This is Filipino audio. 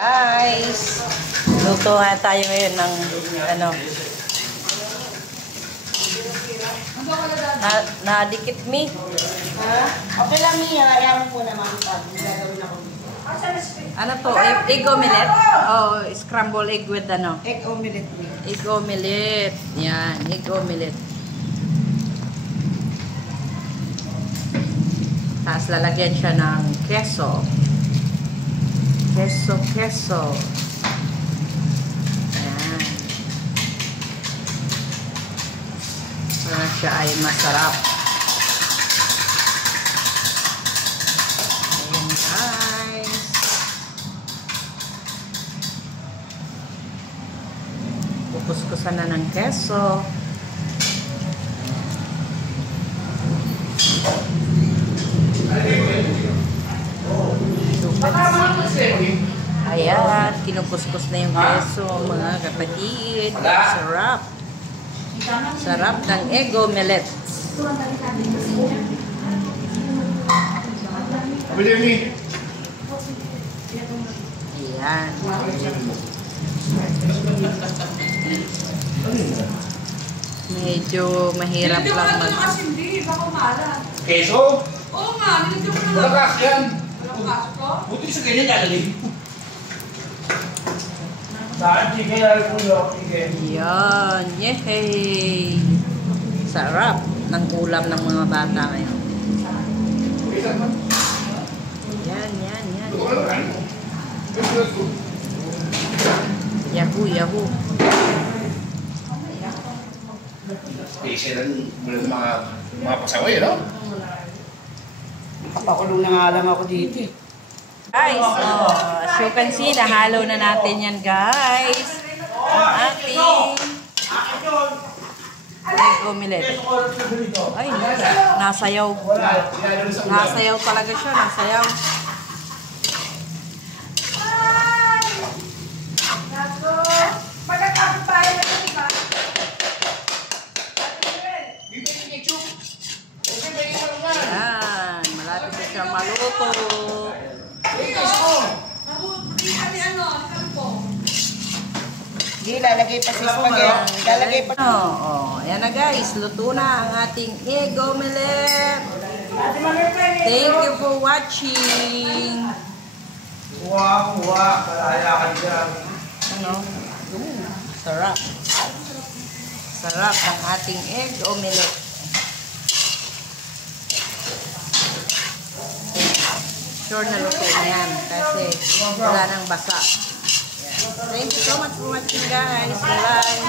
Guys, luto nga tayo ngayon ng nadikit me. Ha? Okay lang niya, ayaw mo naman pag gagawin ako. Ano to? Egg omelette? Oh, scramble egg with Egg omelette. Egg omelette. Yan, egg omelette. Tapos lalagyan siya ng queso. Queso. Ayan. Para siya ay masarap. Ayan guys. Kukuskusan na ng queso. Ayan, kinukuskus na yung queso, mga kapatid. Sarap. Sarap ng egg omelette. Ayan. Medyo mahirap lang mag... Keso? Oo nga, nilagyan ko na. Malakas yan. Malakas ko? Buti sa ganyan lalalim. Saan? Sige, alpulo. Sige. Yan. Yehey! Sarap ng ulam ng mga bata ngayon. Yan. Yahoo. Special mga pasaway, no? Papakulong na nga lang ako dito. Guys, as you can see, nahalo na natin yan, guys. Ang ating egg omelette. Ay, nasayaw. Nasayaw talaga siya, nasayaw. Yan, malapit na siya maluto. Hindi, lalagay pa sa spaghetti. Lalagay pa. Ayan na guys, luto na ang ating egg omelette. Thank you for watching. Wow, kalaya ka dyan. Sarap. Sarap ang ating egg omelette. Sure na luto na yan kasi wala nang basa. Thank you so much for watching guys. Bye.